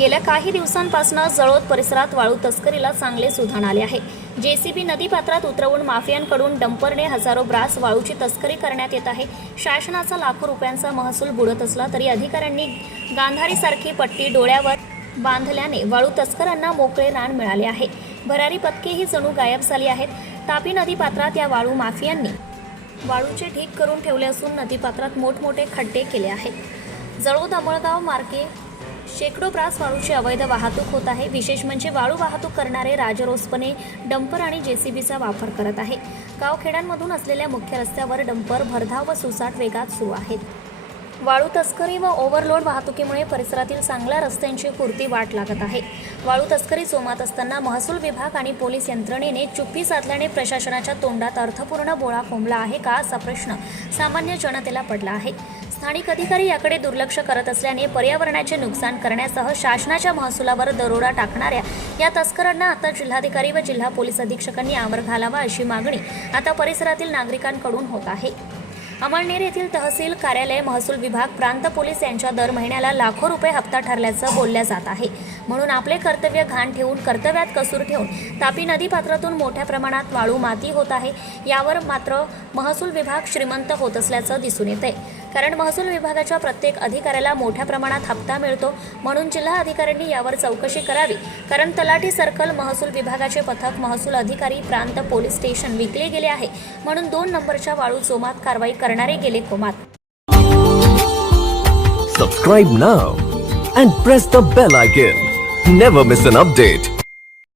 गेल्या काही दिवसांपासून जळोद परिसरात वाळू तस्करीला चांगले सुधान आले आहे. जेसीबी नदीपात्रात उतरवून माफियांकडून डंपरने हजारो ब्रास वाळूची तस्करी करण्यात येत आहे. शासनाचा लाखो रुपयांचा महसूल बुडत असला तरी अधिकाऱ्यांनी गांधारीसारखी पट्टी डोळ्यावर बांधल्याने वाळू तस्करांना मोकळे रान मिळाले आहे. भरारी पथकेही जणू गायब झाली आहेत. तापी नदीपात्रात या वाळू माफियांनी वाळूचे ढीक करून ठेवले असून नदीपात्रात मोठमोठे खड्डे केले आहेत. जळोद अमळगाव मार्गे शेकडो ब्रास वाळूची अवैध वाहतूक होत आहे. विशेष म्हणजे वाळू वाहतूक करणारे राजरोसपणे डंपर आणि जेसीबीचा वापर करत आहे. गावखेड्यांमधून असलेल्या मुख्य रस्त्यावर डंपर भरधाव व सुसाट वेगात सुरू आहेत. वाळू तस्करी व ओव्हरलोड वाहतुकीमुळे परिसरातील चांगल्या रस्त्यांची पुरती वाट लागत आहे. वाळू तस्करी जोमात असताना महसूल विभाग आणि पोलीस यंत्रणेने चुप्पी साधल्याने प्रशासनाच्या तोंडात अर्थपूर्ण बोळा कोंबला आहे का असा प्रश्न सामान्य जनतेला पडला आहे. स्थानिक अधिकारी याकडे दुर्लक्ष करत असल्याने पर्यावरणाचे नुकसान करण्यासह शासनाच्या महसुलावर दरोडा टाकणाऱ्या या तस्करांना आता जिल्हाधिकारी व जिल्हा पोलीस अधीक्षकांनी आवर घालावा अशी मागणी आता परिसरातील नागरिकांकडून होत आहे. अमळनेर येथील तहसील कार्यालय महसूल विभाग प्रांत पोलीस यांच्या दर महिन्याला लाखो रुपये हप्ता ठरल्याचं बोलल्या जात आहे. म्हणून आपले कर्तव्य घाण ठेवून कर्तव्यात कसूर ठेवून तापी नदीपात्रातून मोठ्या प्रमाणात वाळू माती होत आहे. यावर मात्र महसूल विभाग श्रीमंत होत असल्याचं दिसून येत आहे कारण महसूल विभागाच्या प्रत्येक अधिकाऱ्याला मोठ्या प्रमाणात हप्ता मिळतो म्हणून जिल्हा अधिकाऱ्यांनी यावर चौकशी करावी. कारण तलाठी सर्कल महसूल विभागाचे पथक महसूल अधिकारी प्रांत पोलीस स्टेशन विकले गेले आहे. म्हणून दोन नंबरच्या वाळू जोमात कारवाई करणारे गेले कोमात. Subscribe now and press the bell icon never miss an update